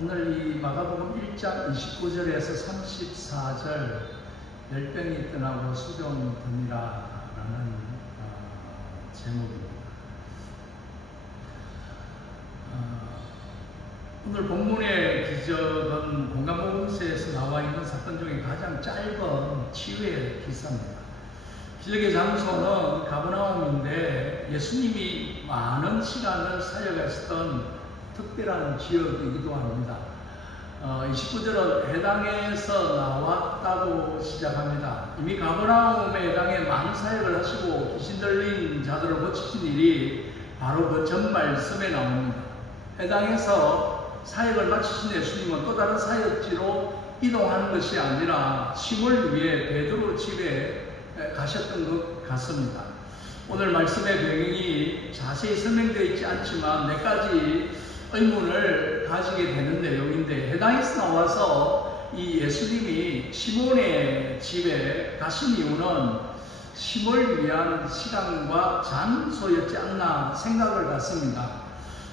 오늘 이 마가복음 1장 29절에서 34절 열병이 떠나고 수종 드니라 라는 제목입니다. 오늘 본문의 기적은 공감복음서에서 나와 있는 사건 중에 가장 짧은 치유의 기사입니다. 기적의 장소는 가버나움인데 예수님이 많은 시간을 사역했던 특별한 지역이기도 합니다. 29절은 해당에서 나왔다고 시작합니다. 이미 가버나움에 해당에 많은 사역을 하시고 귀신 들린 자들을 고치신 일이 바로 그 전 말씀에 나옵니다. 해당에서 사역을 마치신 예수님은 또 다른 사역지로 이동하는 것이 아니라 쉼을 위해 베드로 집에 가셨던 것 같습니다. 오늘 말씀의 배경이 자세히 설명되어 있지 않지만 몇 가지 의문을 가지게 되는 내용인데, 해당에서 나와서 이 예수님이 시몬의 집에 가신 이유는 쉼을 위한 시간과 장소였지 않나 생각을 갖습니다.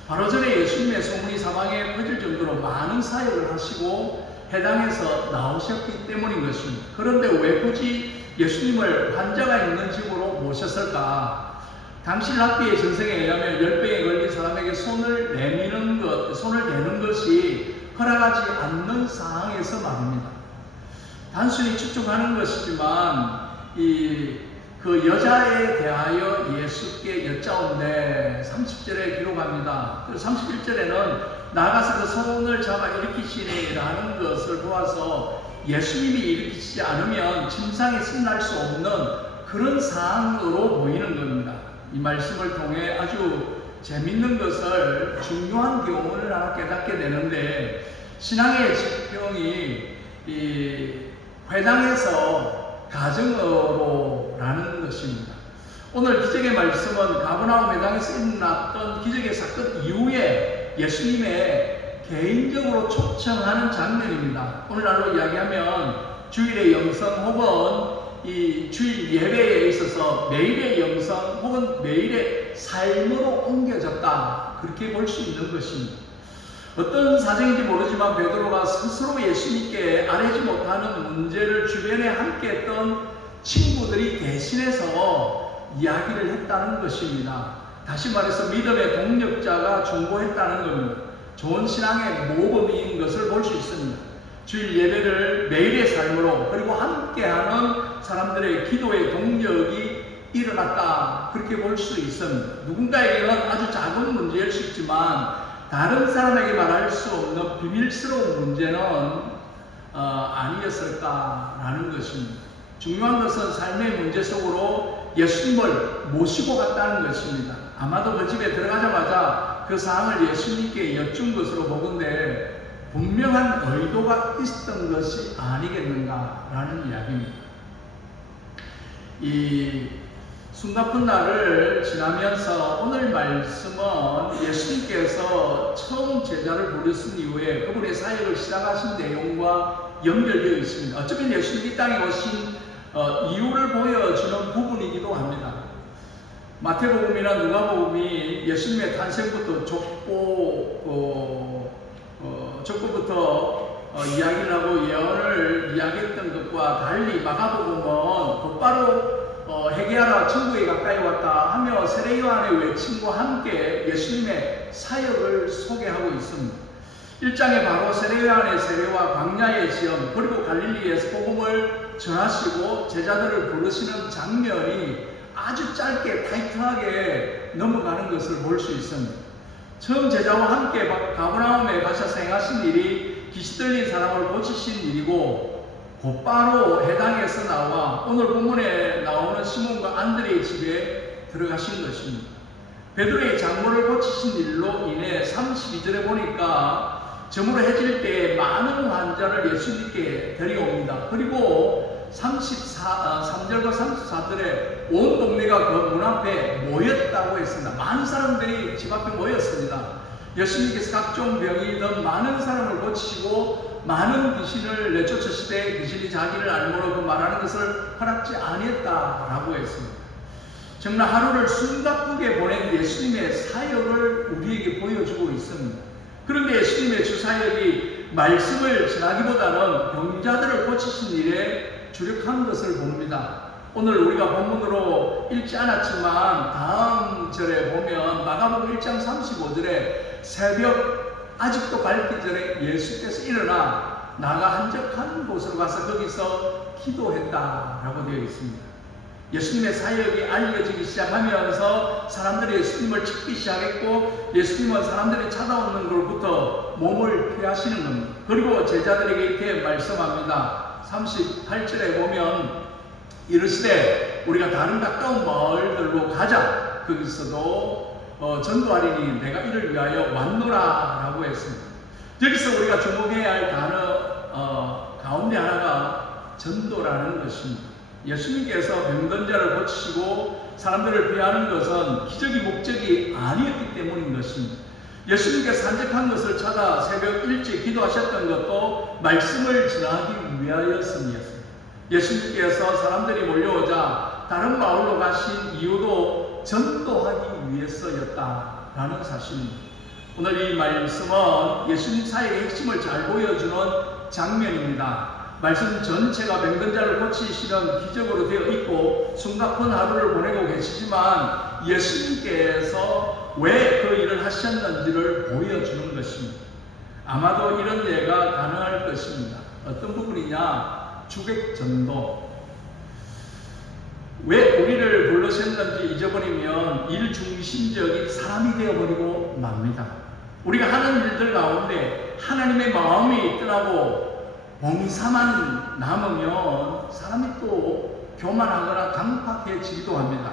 바로 전에 예수님의 소문이 사방에 퍼질 정도로 많은 사역을 하시고 해당에서 나오셨기 때문인 것입니다. 그런데 왜 굳이 예수님을 환자가 있는 집으로 모셨을까? 당시 랍비의 전생에 의하면 열병에 걸린 사람에게 손을 대는 것이 허락하지 않는 상황에서 말입니다. 단순히 추측하는 것이지만 그 여자에 대하여 예수께 여짜온데 30절에 기록합니다. 31절에는 나가서 그 손을 잡아 일으키시니라는 것을 보아서 예수님이 일으키지 않으면 침상에 승인할 수 없는 그런 상황으로 보이는 겁니다. 이 말씀을 통해 아주 재밌는 것을, 중요한 교훈을 하나 깨닫게 되는데, 신앙의 지평이 회당에서 가정으로라는 것입니다. 오늘 기적의 말씀은 가버나움 회당에서 일어났던 기적의 사건 이후에 예수님의 개인적으로 초청하는 장면입니다. 오늘날로 이야기하면 주일의 영성 혹은 이 주일 예배에 있어서 매일의 영성 혹은 매일의 삶으로 옮겨졌다, 그렇게 볼 수 있는 것입니다. 어떤 사정인지 모르지만 베드로가 스스로 예수님께 아뢰지 못하는 문제를 주변에 함께했던 친구들이 대신해서 이야기를 했다는 것입니다. 다시 말해서 믿음의 동력자가 중보했다는 겁니다. 좋은 신앙의 모범인 것을 볼 수 있습니다. 주일 예배를 매일의 삶으로, 그리고 함께하는 사람들의 기도의 동력이 일어났다, 그렇게 볼 수 있습니다. 누군가에게는 아주 작은 문제일 수 있지만 다른 사람에게 말할 수 없는 비밀스러운 문제는 아니었을까라는 것입니다. 중요한 것은 삶의 문제 속으로 예수님을 모시고 갔다는 것입니다. 아마도 그 집에 들어가자마자 그 사항을 예수님께 여쭌 것으로 보건대 분명한 의도가 있었던 것이 아니겠는가라는 이야기입니다. 이 숨가쁜 날을 지나면서 오늘 말씀은 예수님께서 처음 제자를 부르신 이후에 그분의 사역을 시작하신 내용과 연결되어 있습니다. 어쩌면 예수님이 이 땅에 오신 이유를 보여주는 부분이기도 합니다. 마태복음이나 누가복음이 예수님의 탄생부터 족보부터 이야기를 하고 예언을 이야기했던 것과 달리 마가복음은 곧바로 회개하라 천국에 가까이 왔다 하며 세례 요한의 외침과 함께 예수님의 사역을 소개하고 있습니다. 1장에 바로 세례 요한의 세례와 광야의 시험, 그리고 갈릴리에서 복음을 전하시고 제자들을 부르시는 장면이 아주 짧게 타이트하게 넘어가는 것을 볼 수 있습니다. 처음 제자와 함께 가버나움에 가셔서 행하신 일이 귀신 들린 사람을 고치신 일이고, 곧바로 해당에서 나와 오늘 본문에 나오는 시몬과 안드레의 집에 들어가신 것입니다. 베드로의 장모를 고치신 일로 인해 32절에 보니까 저물어 해질 때 많은 환자를 예수님께 데려옵니다. 그리고 3절과 34절에 온 동네가 그 문 앞에 모였다고 했습니다. 많은 사람들이 집 앞에 모였습니다. 예수님께서 각종 병이든 많은 사람을 고치시고 많은 귀신을 내쫓으시되 귀신이 자기를 알므로 그 말하는 것을 허락지 아니했다라고 했습니다. 정말 하루를 숨가쁘게 보낸 예수님의 사역을 우리에게 보여주고 있습니다. 그런데 예수님의 주사역이 말씀을 전하기보다는 병자들을 고치신 일에 주력한 것을 봅니다. 오늘 우리가 본문으로 읽지 않았지만 다음 절에 보면 마가복음 1장 35절에 새벽 아직도 밝기 전에 예수께서 일어나 나가 한적한 곳으로 가서 거기서 기도했다라고 되어 있습니다. 예수님의 사역이 알려지기 시작하면서 사람들이 예수님을 찾기 시작했고, 예수님은 사람들이 찾아오는 것부터 몸을 피하시는 겁니다. 그리고 제자들에게 이렇게 말씀합니다. 38절에 보면 이르시되 우리가 다른 가까운 마을들로 가자. 거기서도 전도하리니 내가 이를 위하여 왔노라 라고 했습니다. 여기서 우리가 주목해야 할 단어 가운데 하나가 전도라는 것입니다. 예수님께서 병든 자를 고치시고 사람들을 피하는 것은 기적이 목적이 아니었기 때문인 것입니다. 예수님께서 산적한 것을 찾아 새벽 일찍 기도하셨던 것도 말씀을 전하기 위하였습니다. 예수님께서 사람들이 몰려오자 다른 마을로 가신 이유도 전도하기 위해서였다라는 사실입니다. 오늘 이 말씀은 예수님 사역의 핵심을 잘 보여주는 장면입니다. 말씀 전체가 병든 자를 고치시는 기적으로 되어 있고 숨가쁜 하루를 보내고 계시지만 예수님께서 왜 그 일을 하셨는지를 보여주는 것입니다. 아마도 이런 예가 가능할 것입니다. 어떤 부분이냐? 주객전도. 왜 우리를 불러셨는지 잊어버리면 일중심적인 사람이 되어버리고 맙니다. 우리가 하는 일들 가운데 하나님의 마음이 떠나고 봉사만 남으면 사람이 또 교만하거나 강팍해지기도 합니다.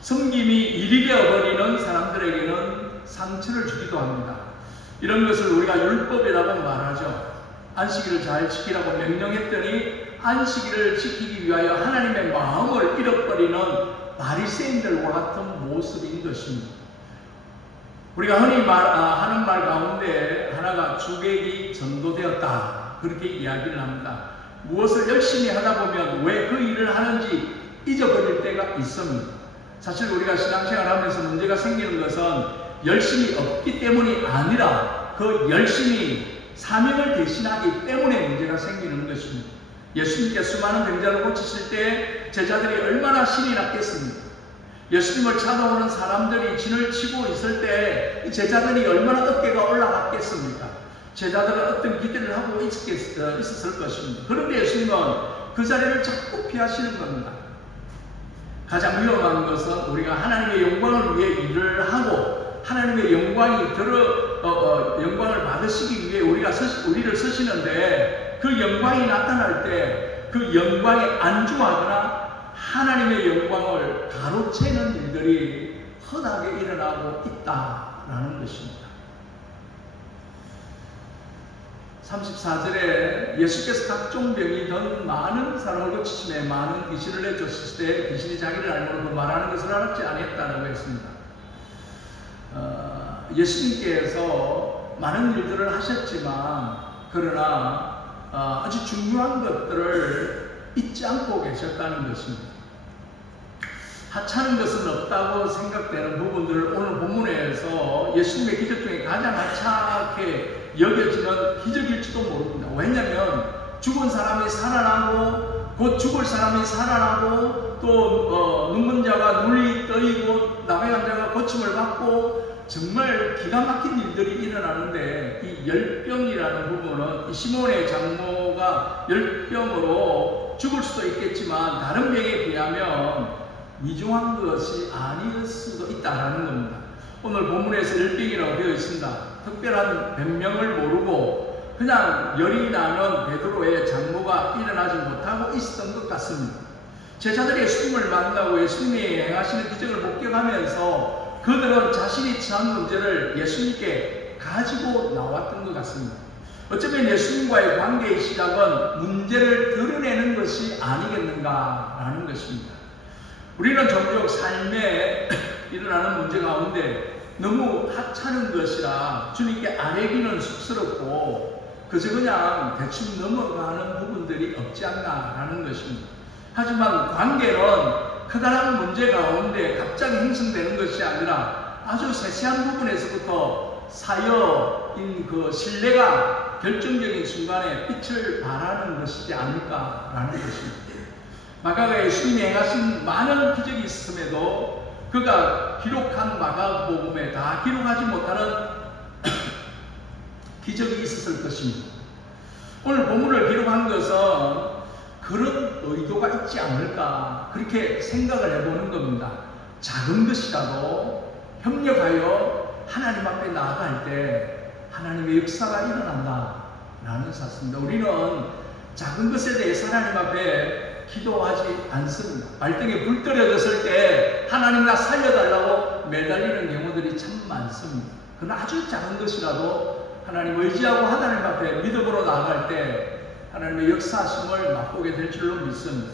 섬김이 일이 되어버리는 사람들에게는 상처를 주기도 합니다. 이런 것을 우리가 율법이라고 말하죠. 안식일을 잘 지키라고 명령했더니 안식일을 지키기 위하여 하나님의 마음을 잃어버리는 바리새인들과 같은 모습인 것입니다. 우리가 흔히 하는 말 가운데 하나가 주객이 전도되었다, 그렇게 이야기를 합니다. 무엇을 열심히 하다 보면 왜 그 일을 하는지 잊어버릴 때가 있습니다. 사실 우리가 신앙생활 하면서 문제가 생기는 것은 열심히 없기 때문이 아니라 그 열심히 사명을 대신하기 때문에 문제가 생기는 것입니다. 예수님께 수많은 병자를 고치실 때 제자들이 얼마나 신이 났겠습니까? 예수님을 찾아오는 사람들이 진을 치고 있을 때 제자들이 얼마나 어깨가 올라갔겠습니까? 제자들은 어떤 기대를 하고 있었을 것입니다. 그런데 예수님은 그 자리를 자꾸 피하시는 겁니다. 가장 위험한 것은 우리가 하나님의 영광을 위해 일을 하고 하나님의 영광을 받으시기 위해 우리를 쓰시는데 그 영광이 나타날 때 그 영광에 안주하거나 하나님의 영광을 가로채는 일들이 흔하게 일어나고 있다라는 것입니다. 34절에 예수께서 각종 병이 든 많은 사람을 고치심에 많은 귀신을 내쫓으실 때 귀신이 자기를 알므로 그 말하는 것을 알았지 아니했다라고 했습니다. 예수님께서 많은 일들을 하셨지만 그러나 아주 중요한 것들을 잊지 않고 계셨다는 것입니다. 하찮은 것은 없다고 생각되는 부분들을 오늘 본문에서 예수님의 기적 중에 가장 하찮게 여겨지는 기적일지도 모릅니다. 왜냐하면 죽은 사람이 살아나고 곧 죽을 사람이 살아나고 또 눈먼 자가 눈이 떠이고 나병한 자가 고침을 받고 정말 기가 막힌 일들이 일어나는데 이 열병이라는 부분은 이 시몬의 장모가 열병으로 죽을 수도 있겠지만 다른 병에 비하면 위중한 것이 아닐 수도 있다는 겁니다. 오늘 본문에서 열병이라고 되어 있습니다. 특별한 변명을 모르고 그냥 열이 나는 베드로의 장모가 일어나지 못하고 있었던 것 같습니다. 제자들이 예수님을 만나고 예수님이 행하시는 기적을 목격하면서 그들은 자신이 처한 문제를 예수님께 가지고 나왔던 것 같습니다. 어쩌면 예수님과의 관계의 시작은 문제를 드러내는 것이 아니겠는가라는 것입니다. 우리는 종종 삶에 일어나는 문제 가운데 너무 하찮은 것이라 주님께 아뢰기는 쑥스럽고 그저 그냥 대충 넘어가는 부분들이 없지 않나라는 것입니다. 하지만 관계는 커다란 문제 가운데 갑자기 형성되는 것이 아니라 아주 세세한 부분에서부터 쌓여 꺾인 그 신뢰가 결정적인 순간에 빛을 발하는 것이지 않을까라는 것입니다. 마가가 예수님이 행하신 많은 기적이 있음에도 그가 기록한 마가복음에 다 기록하지 못하는 기적이 있었을 것입니다. 오늘 본문을 기록한 것은 그런 의도가 있지 않을까 그렇게 생각을 해보는 겁니다. 작은 것이라도 협력하여 하나님 앞에 나아갈 때 하나님의 역사가 일어난다라는 사실입니다. 우리는 작은 것에 대해서 하나님 앞에 기도하지 않습니다. 발등에 불 떨어졌을 때 하나님 나 살려달라고 매달리는 경우들이 참 많습니다. 그러나 아주 작은 것이라도 하나님 의지하고 하나님 앞에 믿음으로 나아갈 때 하나님의 역사하심을 맛보게 될 줄로 믿습니다.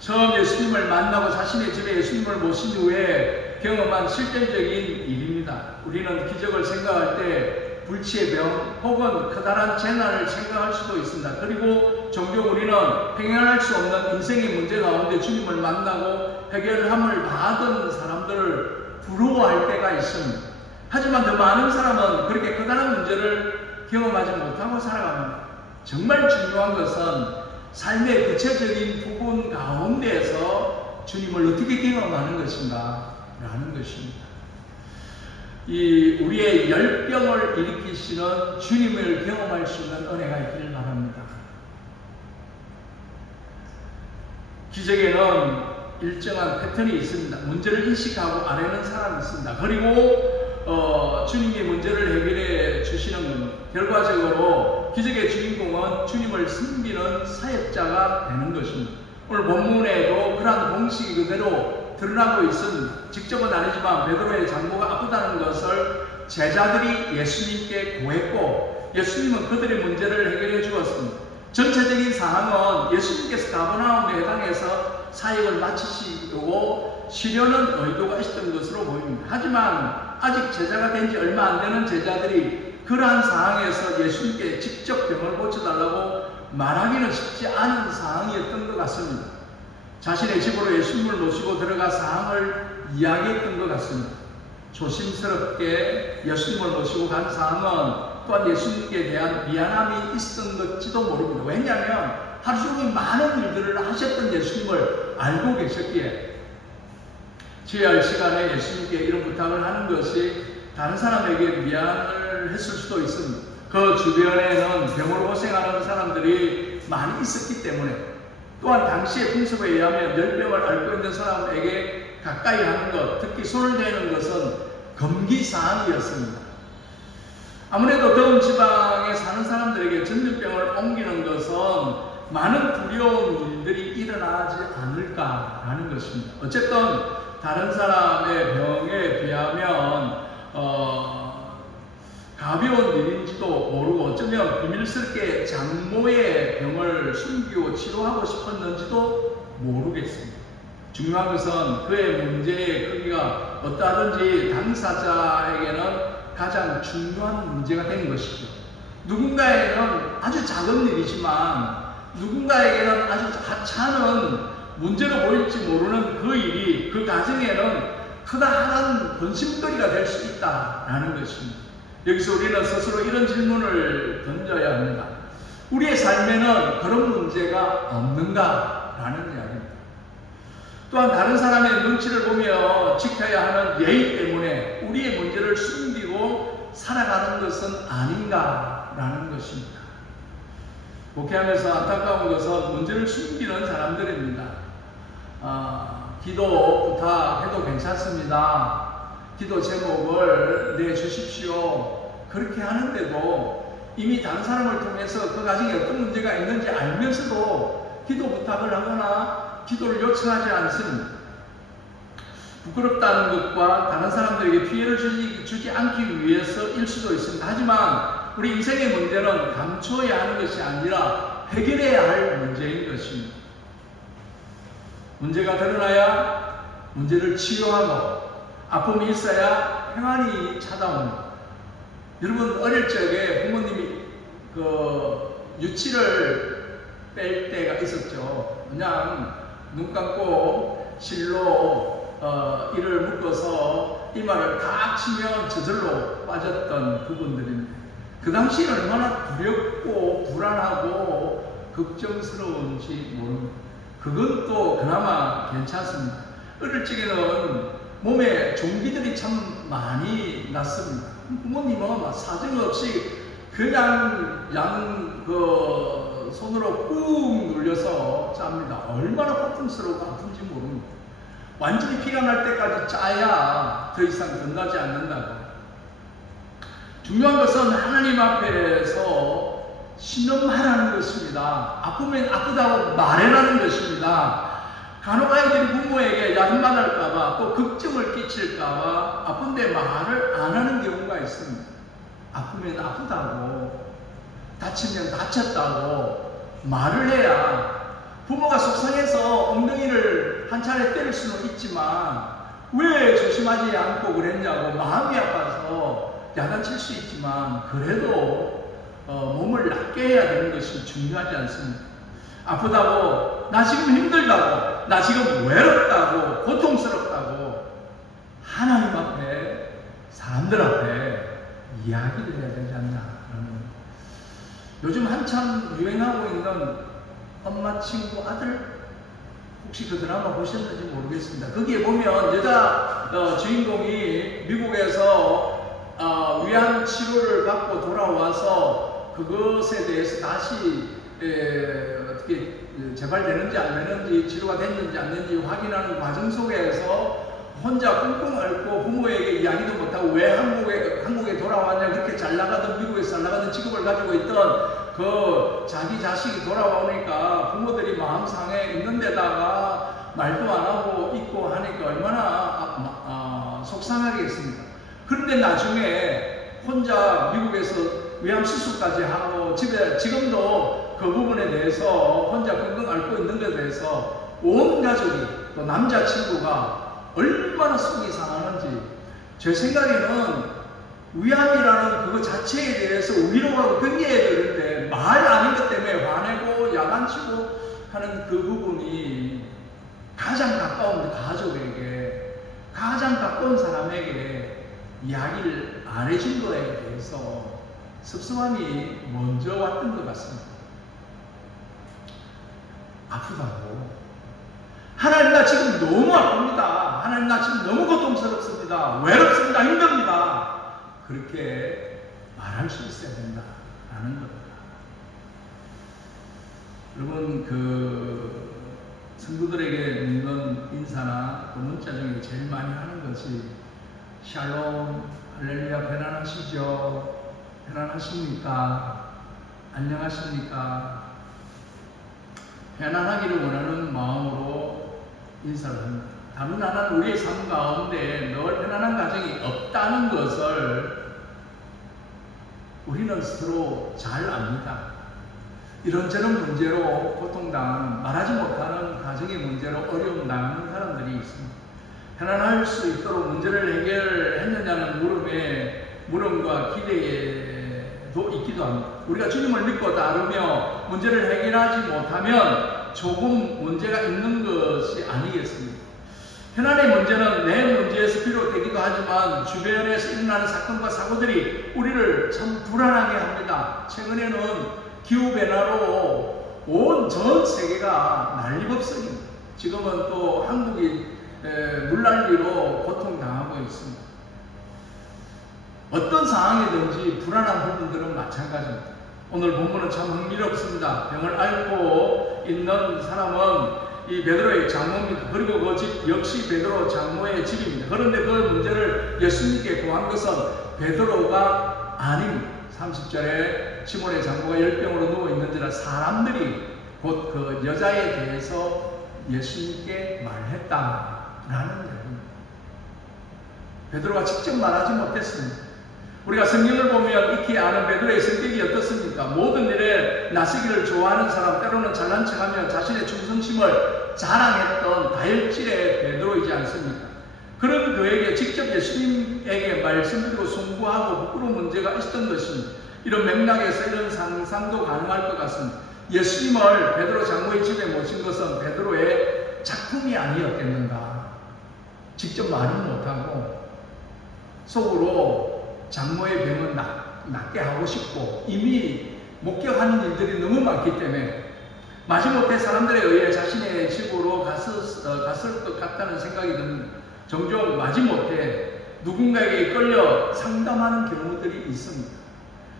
처음 예수님을 만나고 자신의 집에 예수님을 모신 후에 경험한 실제적인 일입니다. 우리는 기적을 생각할 때 불치의 병 혹은 커다란 재난을 생각할 수도 있습니다. 그리고 종종 우리는 해결할 수 없는 인생의 문제 가운데 주님을 만나고 해결함을 받은 사람들을 부러워할 때가 있습니다. 하지만 더 많은 사람은 그렇게 커다란 문제를 경험하지 못하고 살아갑니다. 정말 중요한 것은 삶의 구체적인 부분 가운데에서 주님을 어떻게 경험하는 것인가 라는 것입니다. 우리의 열병을 일으키시는 주님을 경험할 수 있는 은혜가 있기를 바랍니다. 기적에는 일정한 패턴이 있습니다. 문제를 인식하고 아뢰는 사람이 있습니다. 그리고 주님이 문제를 해결해 주시는 건 결과적으로 기적의 주인공은 주님을 섬기는 사역자가 되는 것입니다. 오늘 본문에도 그러한 공식이 그대로 드러나고 있습니다. 직접은 아니지만 베드로의 장모가 아프다는 것을 제자들이 예수님께 고했고 예수님은 그들의 문제를 해결해 주었습니다. 전체적인 상황은 예수님께서 가버나움에 해당해서 사역을 마치시고 쉬려는 의도가 있었던 것으로 보입니다. 하지만 아직 제자가 된 지 얼마 안 되는 제자들이 그러한 상황에서 예수님께 직접 병을 고쳐달라고 말하기는 쉽지 않은 상황이었던 것 같습니다. 자신의 집으로 예수님을 모시고 들어가 상황을 이야기했던 것 같습니다. 조심스럽게 예수님을 모시고 간 상황은 또한 예수님께 대한 미안함이 있었던 것지도 모릅니다. 왜냐하면 하루 종일 많은 일들을 하셨던 예수님을 알고 계셨기에 주의할 시간에 예수님께 이런 부탁을 하는 것이 다른 사람에게 미안을 했을 수도 있습니다. 그 주변에는 병으로 고생하는 사람들이 많이 있었기 때문에 또한 당시의 풍습에 의하면 열병을 앓고 있는 사람에게 가까이 하는 것, 특히 손을 대는 것은 금기사항이었습니다. 아무래도 더운 지방에 사는 사람들에게 전염병을 옮기는 것은 많은 두려운 일들이 일어나지 않을까라는 것입니다. 어쨌든 다른 사람의 병에 비하면 가벼운 일인지도 모르고 어쩌면 비밀스럽게 장모의 병을 숨기고 치료하고 싶었는지도 모르겠습니다. 중요한 것은 그의 문제의 크기가 어떠하든지 당사자에게는 가장 중요한 문제가 된 것이죠. 누군가에게는 아주 작은 일이지만 누군가에게는 아주 하찮은 문제로 보일지 모르는 그 일이 그 가정에는 커다란 번심거리가 될 수 있다라는 것입니다. 여기서 우리는 스스로 이런 질문을 던져야 합니다. 우리의 삶에는 그런 문제가 없는가라는 이야기입니다. 또한 다른 사람의 눈치를 보며 지켜야 하는 예의 때문에 우리의 문제를 숨기고 살아가는 것은 아닌가라는 것입니다. 목회하면서 안타까운 것은 문제를 숨기는 사람들입니다. 기도 부탁해도 괜찮습니다. 기도 제목을 내주십시오. 그렇게 하는데도 이미 다른 사람을 통해서 그 가정에 어떤 문제가 있는지 알면서도 기도 부탁을 하거나 기도를 요청하지 않습니다. 부끄럽다는 것과 다른 사람들에게 피해를 주지 않기 위해서일 수도 있습니다. 하지만 우리 인생의 문제는 감춰야 하는 것이 아니라 해결해야 할 문제인 것입니다. 문제가 드러나야 문제를 치료하고 아픔이 있어야 평안이 찾아옵니다. 여러분 어릴 적에 부모님이 유치를 뺄 때가 있었죠. 그냥 눈 감고 실로 이를 묶어서 이마를 탁 치면 저절로 빠졌던 부분들입니다. 그 당시에 얼마나 두렵고 불안하고 걱정스러운지 모릅니다. 그건 또 그나마 괜찮습니다. 어릴 적에는 몸에 종기들이 참 많이 났습니다. 부모님은 사정없이 그냥 손으로 꾹 눌려서 짭니다. 얼마나 고통스럽고 아픈지 모릅니다. 완전히 피가 날 때까지 짜야 더 이상 덧나지 않는다고. 중요한 것은 하나님 앞에서 신음하라는 것입니다. 아프면 아프다고 말해라는 것입니다. 간혹 아이들이 부모에게 야단받을까봐 또 걱정을 끼칠까봐 아픈데 말을 안 하는 경우가 있습니다. 아프면 아프다고, 다치면 다쳤다고 말을 해야 부모가 속상해서 엉덩이를 한 차례 때릴 수는 있지만 왜 조심하지 않고 그랬냐고 마음이 아파서 야단칠 수 있지만 그래도 몸을 낫게 해야 되는 것이 중요하지 않습니까? 아프다고, 나 지금 힘들다고, 나 지금 외롭다고, 고통스럽다고 하나님 앞에, 사람들 앞에 이야기를 해야 되지 않나. 요즘 한참 유행하고 있는 엄마 친구 아들, 혹시 그 드라마 보셨는지 모르겠습니다. 거기에 보면 여자 주인공이 미국에서 위암 치료를 받고 돌아와서 그것에 대해서 다시 어떻게 재발되는지 안 되는지, 치료가 됐는지 안 됐는지 확인하는 과정 속에서 혼자 끙끙 앓고 부모에게 이야기도 못하고 왜 한국에 돌아왔냐, 그렇게 잘 나가던, 미국에서 잘 나가던 직업을 가지고 있던 그 자기 자식이 돌아오니까 부모들이 마음 상해 있는 데다가 말도 안 하고 있고 하니까 얼마나 속상하겠습니까? 그런데 나중에 혼자 미국에서 위암 수술까지 하고 집에 지금도 그 부분에 대해서 혼자 끙끙 앓고 있는 것에 대해서 온 가족이, 또 남자친구가 얼마나 속이 상하는지. 제 생각에는 위암이라는 그거 자체에 대해서 위로하고 경계해야 되는데 말 아닌 것 때문에 화내고 야단치고 하는 그 부분이 가장 가까운 가족에게, 가장 가까운 사람에게 이야기를 안 해준 거에 대해서 섭섭함이 먼저 왔던 것 같습니다. 아프다고, 하나님 나 지금 너무 아픕니다, 하나님 나 지금 너무 고통스럽습니다, 외롭습니다, 힘듭니다, 그렇게 말할 수 있어야 된다라는 겁니다. 여러분, 그 성도들에게 묻는 인사나 또 문자 중에 제일 많이 하는 것이 샬롬, 할렐루야, 편안하시죠? 편안하십니까? 안녕하십니까? 편안하기를 원하는 마음으로 인사를 합니다. 다른 하나는 우리의 삶 가운데 늘 편안한 가정이 없다는 것을 우리는 서로 잘 압니다. 이런저런 문제로 고통당하는, 말하지 못하는 가정의 문제로 어려움 당하는 사람들이 있습니다. 편안할 수 있도록 문제를 해결했느냐는 물음과 기대도 있기도 합니다. 우리가 주님을 믿고 따르며 문제를 해결하지 못하면 조금 문제가 있는 것이 아니겠습니까? 현안의 문제는 내 문제에서 비롯되기도 하지만 주변에서 일어나는 사건과 사고들이 우리를 참 불안하게 합니다. 최근에는 기후변화로 온 전 세계가 난리법석입니다. 지금은 또 한국이 물난리로 고통당하고 있습니다. 어떤 상황이든지 불안한 부분들은 마찬가지입니다. 오늘 본문은 참 흥미롭습니다. 병을 앓고 있는 사람은 이 베드로의 장모입니다. 그리고 그 집 역시 베드로 장모의 집입니다. 그런데 그 문제를 예수님께 고한 것은 베드로가 아닙니다. 30절에 시몬의 장모가 열병으로 누워있는지라 사람들이 곧 그 여자에 대해서 예수님께 말했다라는 얘기입니다. 베드로가 직접 말하지 못했습니다. 우리가 성경을 보면 익히 아는 베드로의 성격이 어떻습니까? 모든 일에 나서기를 좋아하는 사람, 때로는 잘난 척하며 자신의 충성심을 자랑했던 다혈질의 베드로이지 않습니까? 그런 그에게 직접 예수님에게 말씀드리고 송구하고 부끄러운 문제가 있었던 것입니다. 이런 맥락에서 이런 상상도 가능할 것 같습니다. 예수님을 베드로 장모의 집에 모신 것은 베드로의 작품이 아니었겠는가? 직접 말은 못하고 속으로 장모의 병은 낫게 하고 싶고 이미 목격하는 일들이 너무 많기 때문에 마지못해 사람들에 의해 자신의 집으로 갔을 것 같다는 생각이 듭니다. 종종 마지못해 누군가에게 끌려 상담하는 경우들이 있습니다.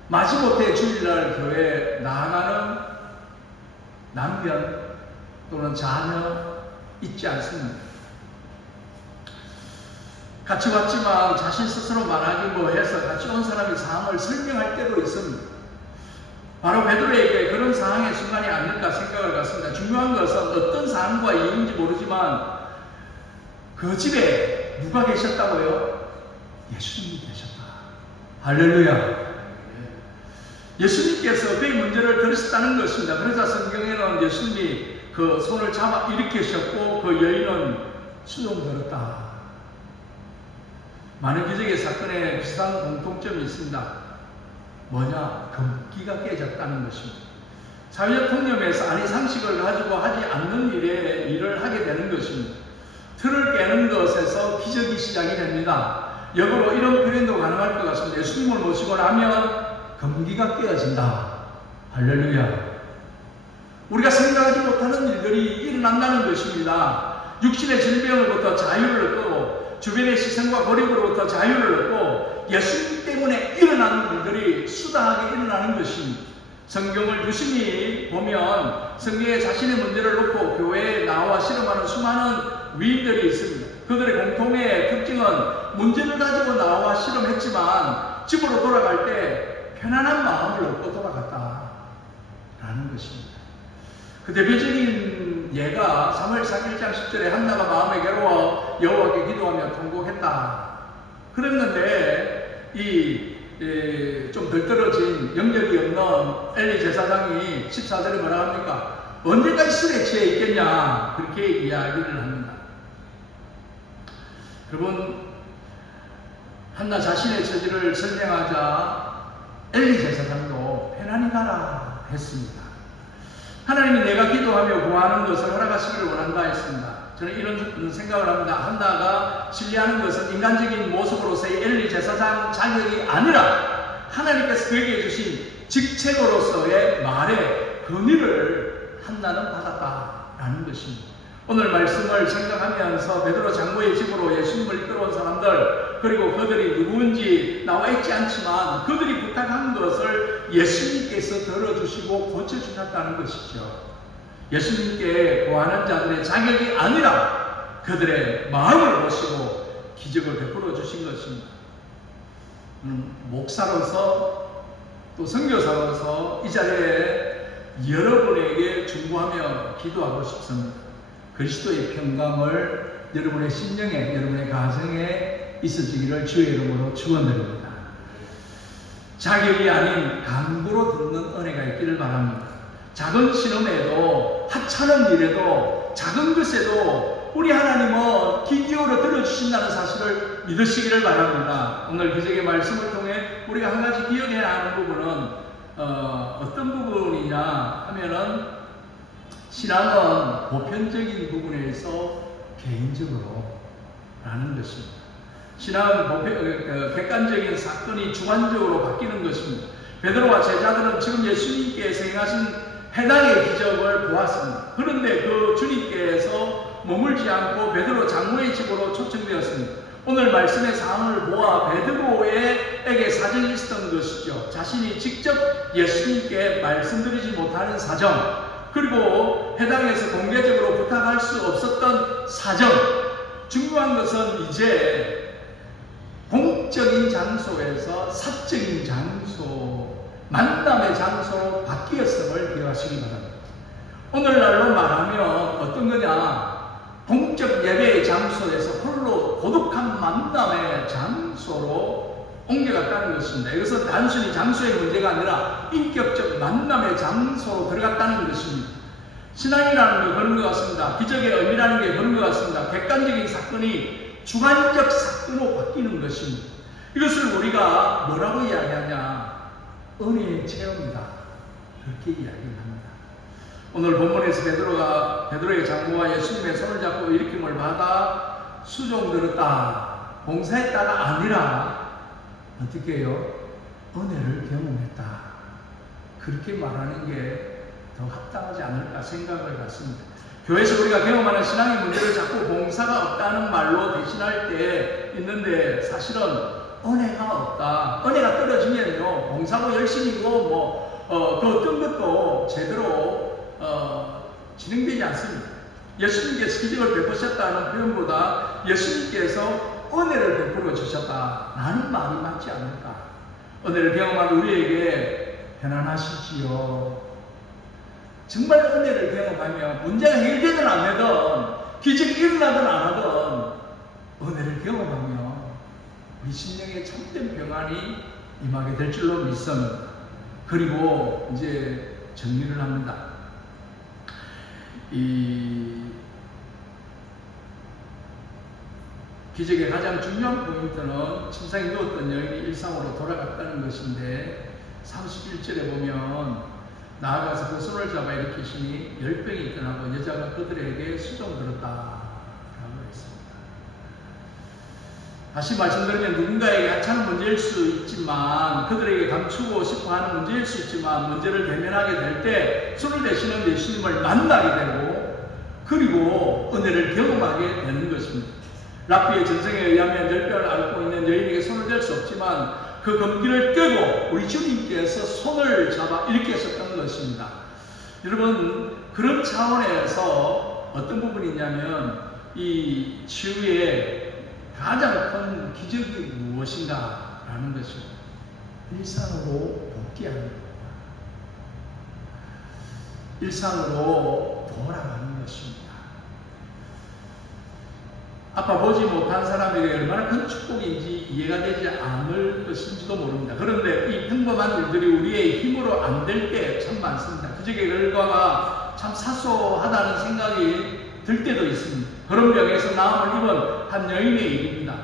마지못해 주일날 교회에 나아가는 남편 또는 자녀 있지 않습니다. 같이 왔지만 자신 스스로 말하기 뭐해서 같이 온 사람이 상황을 설명할 때도 있습니다. 바로 베드로에게 그런 상황의 순간이 아닐까 생각을 갖습니다. 중요한 것은 어떤 상황과 이유인지 모르지만 그 집에 누가 계셨다고요? 예수님이 계셨다. 할렐루야. 예수님께서 그의 문제를 들으셨다는 것입니다. 그래서 성경에는 예수님이 그 손을 잡아 일으키셨고 그 여인은 수종들었다. 많은 기적의 사건에 비슷한 공통점이 있습니다. 뭐냐? 금기가 깨졌다는 것입니다. 사회적 통념에서 아니 상식을 가지고 하지 않는 일을 하게 되는 것입니다. 틀을 깨는 것에서 기적이 시작이 됩니다. 역으로 이런 표현도 가능할 것 같습니다. 예수님을 모시고 나면 금기가 깨어진다. 할렐루야. 우리가 생각하지 못하는 일들이 일어난다는 것입니다. 육신의 질병으로부터 자유를 얻고 주변의 시선과 고립으로부터 자유를 얻고 예수님 때문에 일어나는 일들이 수다하게 일어나는 것입니다. 성경을 유심히 보면 성경에 자신의 문제를 놓고 교회에 나와 실험하는 수많은 위인들이 있습니다. 그들의 공통의 특징은 문제를 가지고 나와 실험했지만 집으로 돌아갈 때 편안한 마음을 얻고 돌아갔다라는 것입니다. 그 대표적인 예가 사무엘상 1장 10절에 한나가 마음에 괴로워 여호와께 기도하며 통곡했다. 그랬는데 좀 덜 떨어진 영역이 없는 엘리 제사장이 14절에 뭐라 합니까? 언제까지 술에 취해 있겠냐? 그렇게 이야기를 합니다. 여러분, 한나 자신의 처지를 설명하자 엘리 제사장도 편안히 가라 했습니다. 하나님이 내가 기도하며 구하는 것을 허락하시기를 원한다 했습니다. 저는 이런 생각을 합니다. 한나가 신뢰하는 것은 인간적인 모습으로서의 엘리 제사장 자격이 아니라 하나님께서 그에게 주신 직책으로서의 말의 권위를 한나는 받았다라는 것입니다. 오늘 말씀을 생각하면서 베드로 장로의 집으로 예수님을 이끌어온 사람들, 그리고 그들이 누구인지 나와 있지 않지만 그들이 부탁한 것을 예수님께서 들어주시고 고쳐주셨다는 것이죠. 예수님께 구하는 자들의 자격이 아니라 그들의 마음을 보시고 기적을 베풀어 주신 것입니다. 목사로서 또 선교사로서 이 자리에 여러분에게 중보하며 기도하고 싶습니다. 그리스도의 평강을 여러분의 심령에, 여러분의 가정에 있어지기를 주의 이름으로 축원드립니다. 자격이 아닌 강구로 듣는 은혜가 있기를 바랍니다. 작은 신음에도 하찮은 일에도 작은 것에도 우리 하나님은 귀 기울여 들어주신다는 사실을 믿으시기를 바랍니다. 오늘 기적의 말씀을 통해 우리가 한 가지 기억해야 하는 부분은 어떤 부분이냐 하면은 신앙은 보편적인 부분에서 개인적으로 라는 것입니다. 신앙은 객관적인 사건이 주관적으로 바뀌는 것입니다. 베드로와 제자들은 지금 예수님께서 행하신 해당의 기적을 보았습니다. 그런데 그 주님께서 머물지 않고 베드로 장로의 집으로 초청되었습니다. 오늘 말씀의 상황을 보아 베드로에게 사정이 있었던 것이죠. 자신이 직접 예수님께 말씀드리지 못하는 사정, 그리고 해당에서 공개적으로 부탁할 수 없었던 사정. 중요한 것은 이제 공적인 장소에서 사적인 장소, 만남의 장소로 바뀌었음을 기억하시기 바랍니다. 오늘날로 말하면 어떤 거냐? 공적 예배의 장소에서 홀로 고독한 만남의 장소로 옮겨갔다는 것입니다. 이것은 단순히 장소의 문제가 아니라 인격적 만남의 장소로 들어갔다는 것입니다. 신앙이라는 게 그런 것 같습니다. 기적의 의미라는 게 그런 것 같습니다. 객관적인 사건이 주관적 사건으로 바뀌는 것입니다. 이것을 우리가 뭐라고 이야기하냐? 은혜의 체험이다. 그렇게 이야기를 합니다. 오늘 본문에서 베드로의 장모가 예수님의 손을 잡고 일으킴을 받아 수종들었다. 봉사했다가 아니라 어떻게 해요? 은혜를 경험했다. 그렇게 말하는 게 더 합당하지 않을까 생각을 갖습니다. 교회에서 우리가 경험하는 신앙의 문제를 자꾸 봉사가 없다는 말로 대신할 때 있는데 사실은 은혜가 없다. 은혜가 떨어지면요, 봉사도 열심히고 그 어떤 것도 제대로 진행되지 않습니다. 예수님께서 기적을 베푸셨다는 표현보다 예수님께서 은혜를 베풀어 주셨다라는 말이 맞지 않을까. 은혜를 경험한 우리에게 편안하시지요. 정말 은혜를 경험하면 문제가 해결되든 안 되든 기적이 일어나든 안 하든 은혜를 경험하면 우리 심령에 참된 평안이 임하게 될 줄로 믿습니다. 그리고 이제 정리를 합니다. 이 기적의 가장 중요한 포인트는 침상에 누웠던 여인이 일상으로 돌아갔다는 것인데 31절에 보면 나아가서 그 손을 잡아 일으키시니 열병이 떠나고 여자가 그들에게 수종들었다 라고 했습니다. 다시 말씀드리면 누군가에게 하찮은 문제일 수 있지만 그들에게 감추고 싶어하는 문제일 수 있지만 문제를 대면하게 될 때 손을 대시는 예수님을 만나게 되고 그리고 은혜를 경험하게 되는 것입니다. 랍비의 전생에 의하면 열병을 앓고 있는 여인에게 손을 댈 수 없지만 그 검기를 꿰고 우리 주님께서 손을 잡아 일으켰었던 것입니다. 여러분, 그런 차원에서 어떤 부분이 있냐면 이 치유의 가장 큰 기적이 무엇인가 라는 것입니다. 일상으로 복귀하는 겁니다. 일상으로 돌아가는 것입니다. 아까 보지 못한 사람에게 얼마나 큰 축복인지 이해가 되지 않을 것인지도 모릅니다. 그런데 이 평범한 일들이 우리의 힘으로 안 될 때 참 많습니다. 기적의 결과가 참 사소하다는 생각이 들 때도 있습니다. 그런 병에서 나음을 입은 한 여인의 일입니다.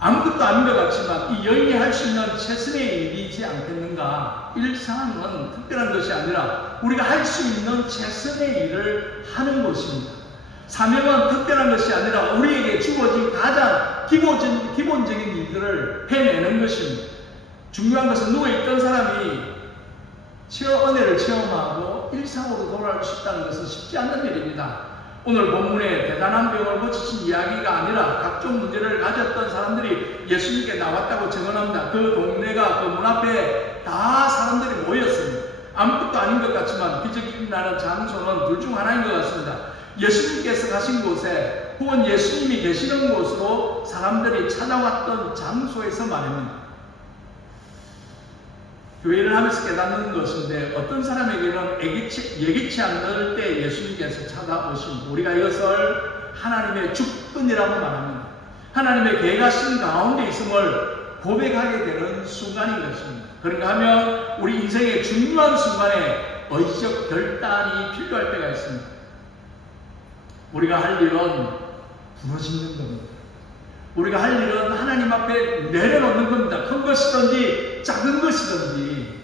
아무것도 아닌 것 같지만 이 여인이 할 수 있는 최선의 일이지 않겠는가. 일상은 특별한 것이 아니라 우리가 할 수 있는 최선의 일을 하는 것입니다. 사명은 특별한 것이 아니라 우리에게 주어진 가장 기본적인 일들을 해내는 것입니다. 중요한 것은 누워있던 사람이 은혜를 체험하고 일상으로 돌아올 수 있다는 것은 쉽지 않은 일입니다. 오늘 본문에 대단한 병을 고치신 이야기가 아니라 각종 문제를 가졌던 사람들이 예수님께 나왔다고 증언합니다. 그 동네가 그 문 앞에 다 사람들이 모였습니다. 아무것도 아닌 것 같지만 기적이 일어나는 장소는 둘 중 하나인 것 같습니다. 예수님께서 가신 곳에 혹은 예수님이 계시는 곳으로 사람들이 찾아왔던 장소에서 말입니다. 교회를 하면서 깨닫는 것인데 어떤 사람에게는 예기치 않을 때 예수님께서 찾아오신 우리가 이것을 하나님의 주권이라고 말합니다. 하나님의 계획하신 가운데 있음을 고백하게 되는 순간인 것입니다. 그런가 하면 우리 인생의 중요한 순간에 의지적 결단이 필요할 때가 있습니다. 우리가 할 일은 부러지는 겁니다. 우리가 할 일은 하나님 앞에 내려놓는 겁니다. 큰 것이든지 작은 것이든지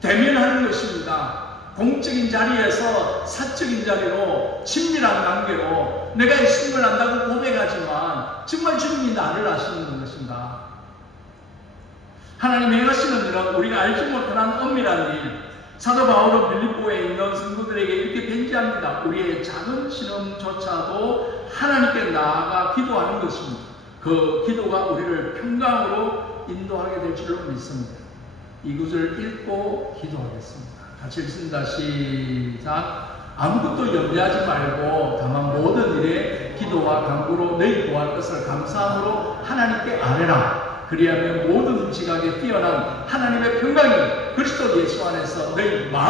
대면하는 것입니다. 공적인 자리에서 사적인 자리로 친밀한 관계로 내가 예수님을 안다고 고백하지만 정말 주님이 나를 아시는 것인가. 하나님 행하시는 일은 우리가 알지 못한 엄밀한 일. 사도 바울은 빌립보에 있는 성도들에게 이렇게 편지합니다. 우리의 작은 신음조차도 하나님께 나아가 기도하는 것입니다. 그 기도가 우리를 평강으로 인도하게 될 줄로 믿습니다. 이 구절을 읽고 기도하겠습니다. 같이 읽습니다. 시작. 아무것도 염려하지 말고 다만 모든 일에 기도와 간구로 너희 구할 것을 감사함으로 하나님께 아뢰라. 그리하면 모든 지각에 뛰어난 하나님의 평강이 그리스도 예수 안에서 너희 마음